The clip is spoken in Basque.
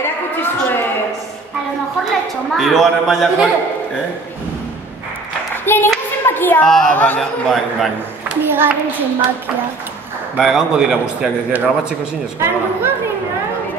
Erakutsi zuen. A lo mejor lo he hecho mal. Hirugarren mailako, Lehenengo zenbakia. Bai. Bigarren zenbakia. Bai, egongo dira guztiak, grabatzeko zinezko. Hirugarren